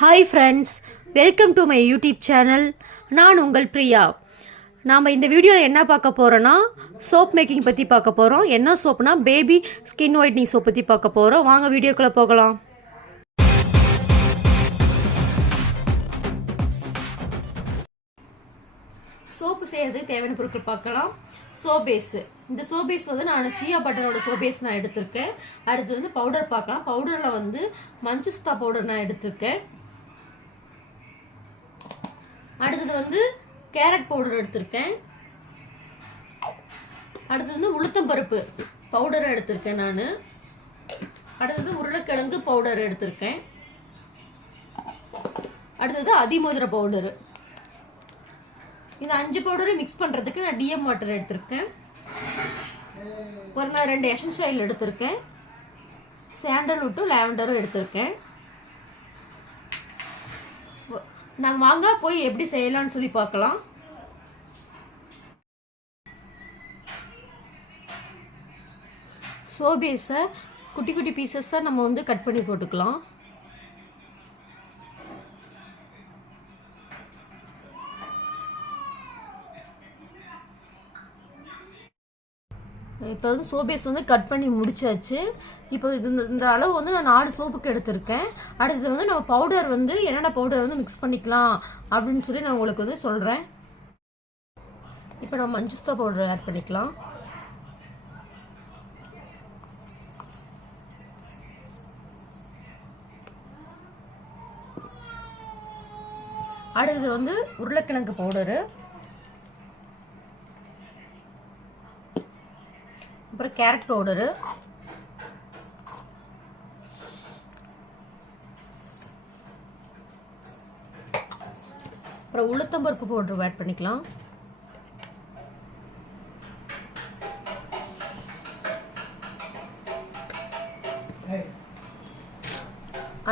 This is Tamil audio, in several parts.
Hi friends, welcome to my YouTube channel. நான் உங்கள் பிரியா. நாம் இந்த வீடியோவில் என்ன பார்க்க போகிறோன்னா சோப் மேக்கிங் பற்றி பார்க்க போகிறோம். என்ன சோப்னா பேபி ஸ்கின் ஒயிட்னிங் சோப் பற்றி பார்க்க போகிறோம். வாங்க வீடியோக்குள்ளே போகலாம். சோப்பு செய்யறதுக்கு தேவையான பொருட்கள் பார்க்கலாம். Soap base. இந்த சோப் பேஸ் வந்து நான் ஷியா பட்டரோட சோப் பேஸ் நான் எடுத்திருக்கேன். அடுத்து வந்து பவுடர் பார்க்கலாம். பவுடரில் வந்து மஞ்சுஸ்தா பவுடர் நான் எடுத்திருக்கேன். அடுத்தது வந்து கேரட் பவுடர் எடுத்திருக்கேன். அடுத்தது வந்து உளுத்தம்பருப்பு பவுடர் எடுத்திருக்கேன் நான். அடுத்தது உருளைக்கிழங்கு பவுடர் எடுத்திருக்கேன். அடுத்தது அதிமதுரை பவுடரு. இந்த 5 பவுடரை மிக்ஸ் பண்ணுறதுக்கு நான் டிஎம் வாட்டர் எடுத்திருக்கேன். நான் 2 எசன்ஷியல் ஆயில் எடுத்திருக்கேன். சாண்டல்வுட்டும் லாவெண்டரும் எடுத்திருக்கேன். நான் வாங்க போய் எப்படி செய்யலாம்னு சொல்லி பார்க்கலாம். சோபேஸை குட்டி குட்டி பீசஸாக நம்ம வந்து கட் பண்ணி போட்டுக்கலாம். இப்போ வந்து சோபேஸ் வந்து கட் பண்ணி முடிச்சாச்சு. இப்போ இந்த அளவு வந்து நான் 4 சோப்புக்கு எடுத்திருக்கேன். அடுத்தது வந்து நம்ம பவுடர் வந்து என்னென்ன பவுடர் வந்து மிக்ஸ் பண்ணிக்கலாம் அப்படின்னு சொல்லி நான் உங்களுக்கு வந்து சொல்கிறேன். இப்போ நம்ம மஞ்சுஸ்தா பவுடர் ஆட் பண்ணிக்கலாம். அடுத்தது வந்து உருளைக்கிழங்கு பவுடரு, அப்புறம் கேரட் பவுடரு, அப்புறம் உளுத்தம்பருப்பு பவுடர் ஆட் பண்ணிக்கலாம்.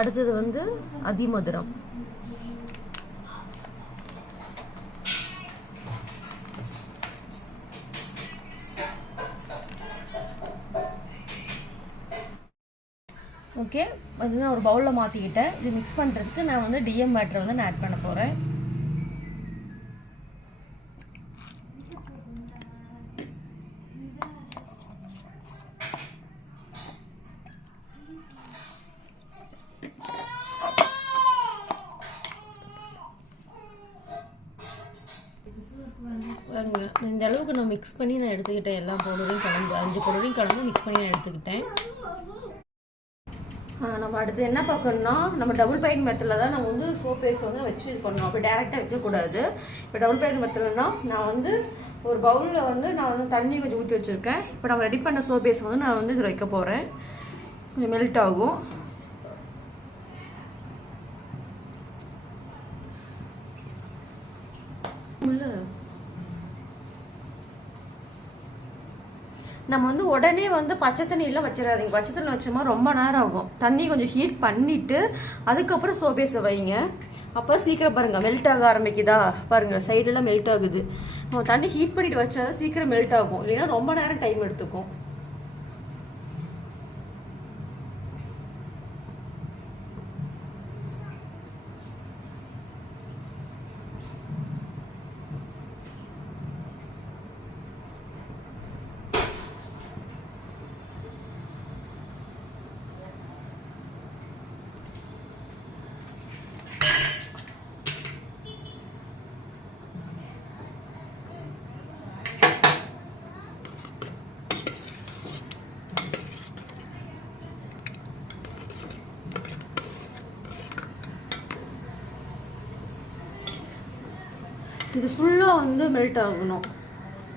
அடுத்தது வந்து அதிமதுரம். ஓகே, அது நான் ஒரு பவுலில் மாற்றிக்கிட்டேன். இது மிக்ஸ் பண்ணுறதுக்கு நான் வந்து டிஎம் வாட்டரை வந்து நான் ஆட் பண்ண போகிறேன். இந்த அளவுக்கு நான் மிக்ஸ் பண்ணி நான் எடுத்துக்கிட்டேன். எல்லா பவுடரையும் கலந்து 5 பவுடரையும் கலந்து மிக்ஸ் பண்ணி நான் எடுத்துக்கிட்டேன். நம்ம அடுத்து என்ன பார்க்கணும்னா, நம்ம டபுள் பைண்ட் மெத்தடில் தான் நம்ம வந்து சோப் பேஸ் வந்து வச்சு இது பண்ணணும். அப்படி டேரெக்டாக வைக்கக்கூடாது. இப்போ டபுள் பைண்ட் மெத்தட்னா நான் வந்து ஒரு பவுலில் வந்து நான் வந்து தண்ணி கொஞ்சம் ஊற்றி வச்சுருக்கேன். இப்போ நம்ம ரெடி பண்ண சோப் பேஸ் வந்து நான் வந்து இதில் வைக்க போகிறேன். கொஞ்சம் மெல்ட் ஆகும். நம்ம வந்து உடனே வந்து பச்சை தண்ணியெல்லாம் வச்சிடாதீங்க. பச்சை தண்ணி வச்சோமா ரொம்ப நேரம் ஆகும். தண்ணி கொஞ்சம் ஹீட் பண்ணிவிட்டு அதுக்கப்புறம் சோபேஸை வைங்க. அப்போ சீக்கிரம் பாருங்கள் மெல்ட் ஆக ஆரம்பிக்குதா பாருங்கள், சைடெல்லாம் மெல்ட் ஆகுது. நம்ம தண்ணி ஹீட் பண்ணிட்டு வச்சா தான் சீக்கிரம் மெல்ட் ஆகும், இல்லைன்னா ரொம்ப நேரம் டைம் எடுத்துக்கும். இது ஃபுல்லாக வந்து மெல்ட் ஆகணும்.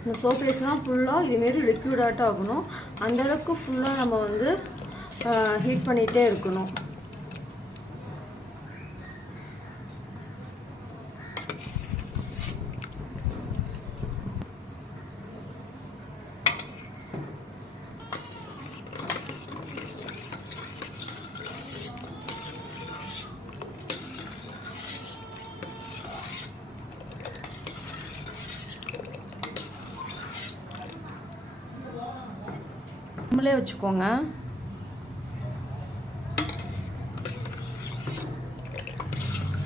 இந்த சோப் பேஸ்லாம் ஃபுல்லாக இதுமாரி லிக்விடாட்டம் ஆகணும். அந்தளவுக்கு ஃபுல்லாக நம்ம வந்து ஹீட் பண்ணிகிட்டே இருக்கணும். நம்மளே வச்சுக்கோங்க.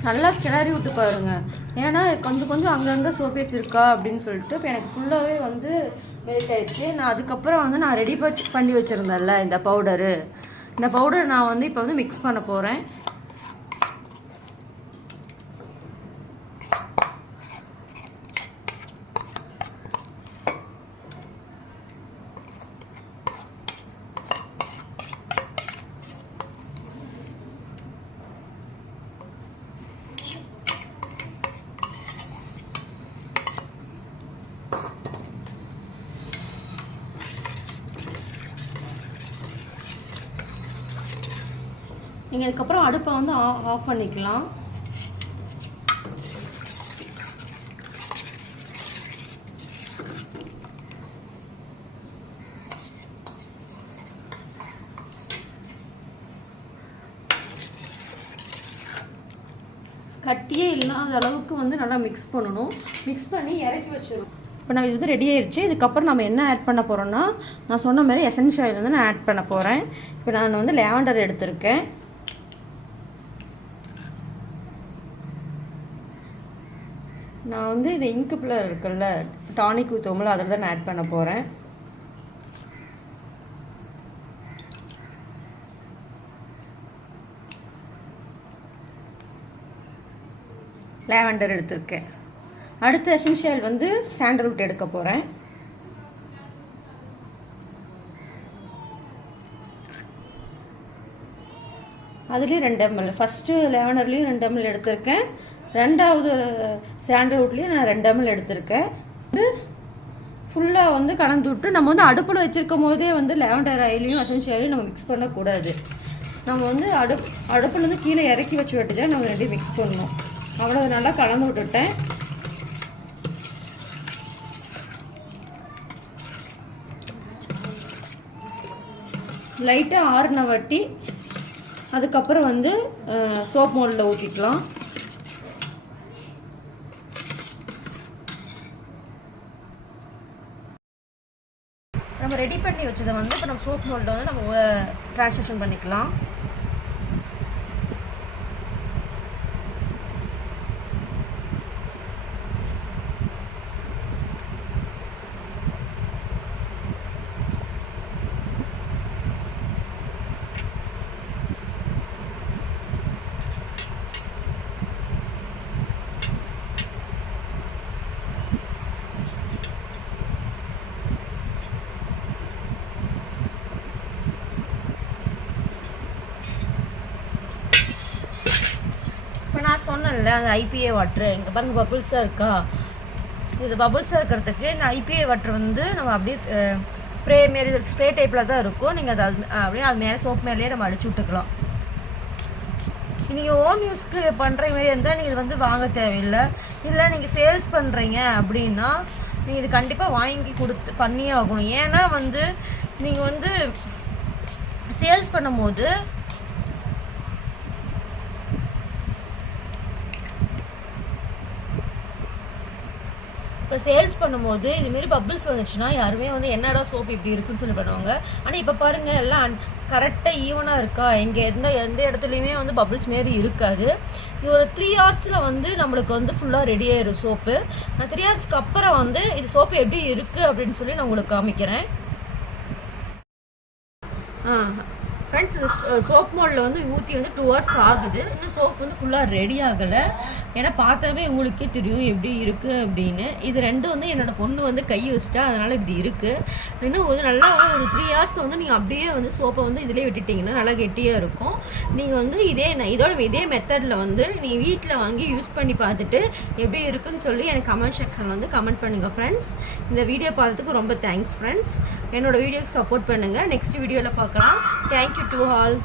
நல்லா கிளறி விட்டு பாருங்கள். ஏன்னா கொஞ்சம் கொஞ்சம் அங்கங்கே சோப்பேஸ் இருக்கா அப்படின்னு சொல்லிட்டு இப்போ எனக்கு ஃபுல்லாகவே வந்து மெல்ட் ஆயிடுச்சு. நான் அதுக்கப்புறம் வந்து நான் ரெடி பண்ணி வச்சுருந்தேன்ல இந்த பவுடரு, இந்த பவுடர் நான் வந்து இப்போ வந்து மிக்ஸ் பண்ண போகிறேன். நீங்கள் அதுக்கப்புறம் அடுப்பை வந்து ஆஃப் பண்ணிக்கலாம். கட்டியே இல்லாத அளவுக்கு வந்து நல்லா மிக்ஸ் பண்ணணும். மிக்ஸ் பண்ணி இறக்கி வச்சிடணும். இப்போ நான் இது வந்து ரெடி ஆயிடுச்சு. இதுக்கப்புறம் நம்ம என்ன ஆட் பண்ண போகிறோம்னா, நான் சொன்ன மாதிரி எசென்ஷியல் ஆயில் வந்து நான் ஆட் பண்ண போகிறேன். இப்போ நான் வந்து லாவெண்டர் எடுத்திருக்கேன். நான் வந்து இது இங்கு பிளர் இருக்குல்ல, டானிக் ஊற்றுவோம்ல, அதில் தான் நான் ஆட் பண்ண போகிறேன். லாவெண்டர் எடுத்திருக்கேன். அடுத்த எசென்ஷியல் வந்து சாண்டல்வுட் எடுக்க போகிறேன். அதுலேயும் 2 ml, ஃபஸ்ட்டு லாவெண்டர்லேயும் 2 ml எடுத்திருக்கேன். ரெண்டாவது சாண்டல்வுட்லேயும் நான் 2 ml எடுத்திருக்கேன். வந்து ஃபுல்லாக வந்து கலந்து விட்டு நம்ம வந்து அடுப்பில் வச்சுருக்கும் போதே வந்து லாவெண்டர் ஆயிலையும் எசென்ஷியல் ஆயிலையும் நம்ம மிக்ஸ் பண்ணக்கூடாது. நம்ம வந்து அடுப்புலேருந்து கீழே இறக்கி வச்சு விட்டு தான் நம்ம ரெண்டையும் மிக்ஸ் பண்ணணும். அவ்வளோ நல்லா கலந்து விட்டுட்டேன். லைட்டாக ஆறுன வட்டி அதுக்கப்புறம் வந்து சோப் மோல்டில் ஊற்றிக்கலாம். நம்ம ரெடி பண்ணி வச்சதை வந்து இப்போ நம்ம சோப் மோல்டில் வந்து நம்ம ட்ரான்ஸ்லேஷன் பண்ணிக்கலாம். நான் சொன்னேன்ல அந்த ஐபிஏ வாட்ரு, இங்கே பாருங்க பபுள்ஸாக இருக்கா, இது பபுள்ஸாக இருக்கிறதுக்கு இந்த ஐபிஏ வாட்ரு வந்து நம்ம அப்படியே ஸ்ப்ரே மாரி ஸ்ப்ரே டைப்பில் தான் இருக்கும். நீங்கள் அதை அப்படியே அது மேலே சோப் மேலேயே நம்ம அடிச்சு விட்டுக்கலாம். நீங்கள் ஹோம் யூஸ்க்கு பண்ணுற மாரி இருந்தால் நீங்கள் இது வந்து வாங்க தேவையில்லை. இல்லை நீங்கள் சேல்ஸ் பண்ணுறீங்க அப்படின்னா நீங்கள் இது கண்டிப்பாக வாங்கி பண்ணியே ஆகணும். ஏன்னா வந்து நீங்கள் வந்து சேல்ஸ் பண்ணும்போது இப்போ சேல்ஸ் பண்ணும்போது இதுமாரி பபிள்ஸ் வந்துச்சுன்னா யாருமே வந்து என்னடா சோப் இப்படி இருக்குன்னு சொல்லி பண்ணுவாங்க. ஆனால் இப்போ பாருங்கள் எல்லாம் கரெக்டாக ஈவனாக இருக்கா, எங்கே எந்த இடத்துலையுமே வந்து பபிள்ஸ் மாரி இருக்காது. இது ஒரு 3 hours வந்து நம்மளுக்கு வந்து ஃபுல்லாக ரெடி ஆயிடும் சோப்பு. நான் 3 hours அப்புறம் வந்து இது சோப்பு எப்படி இருக்குது அப்படின்னு சொல்லி நான் உங்களுக்கு காமிக்கிறேன். ஃப்ரெண்ட்ஸ், இது சோப் மோல்டில் வந்து ஊற்றி வந்து 2 hours ஆகுது. இன்னும் சோப் வந்து ஃபுல்லாக ரெடி ஆகலை. ஏன்னா பார்த்தாவே உங்களுக்கே தெரியும் எப்படி இருக்குது அப்படின்னு. இது ரெண்டும் வந்து என்னோடய பொண்ணு வந்து கை வச்சுட்டா, அதனால் இப்படி இருக்குது. இன்னும் ஒரு நல்லா ஒரு 3 hours வந்து நீங்கள் அப்படியே வந்து சோப்பை வந்து இதிலே விட்டுட்டிங்கன்னா நல்லா கெட்டியாக இருக்கும். நீங்கள் வந்து இதே மெத்தடில் வந்து நீங்கள் வீட்டில் வாங்கி யூஸ் பண்ணி பார்த்துட்டு எப்படி இருக்குன்னு சொல்லி எனக்கு கமெண்ட் செக்ஷன் வந்து கமெண்ட் பண்ணுங்கள் ஃப்ரெண்ட்ஸ். இந்த வீடியோ பார்த்ததுக்கு ரொம்ப தேங்க்ஸ் ஃப்ரெண்ட்ஸ். என்னோடய வீடியோக்கு சப்போர்ட் பண்ணுங்கள். நெக்ஸ்ட் வீடியோவில் பார்க்கலாம். Thank you to all.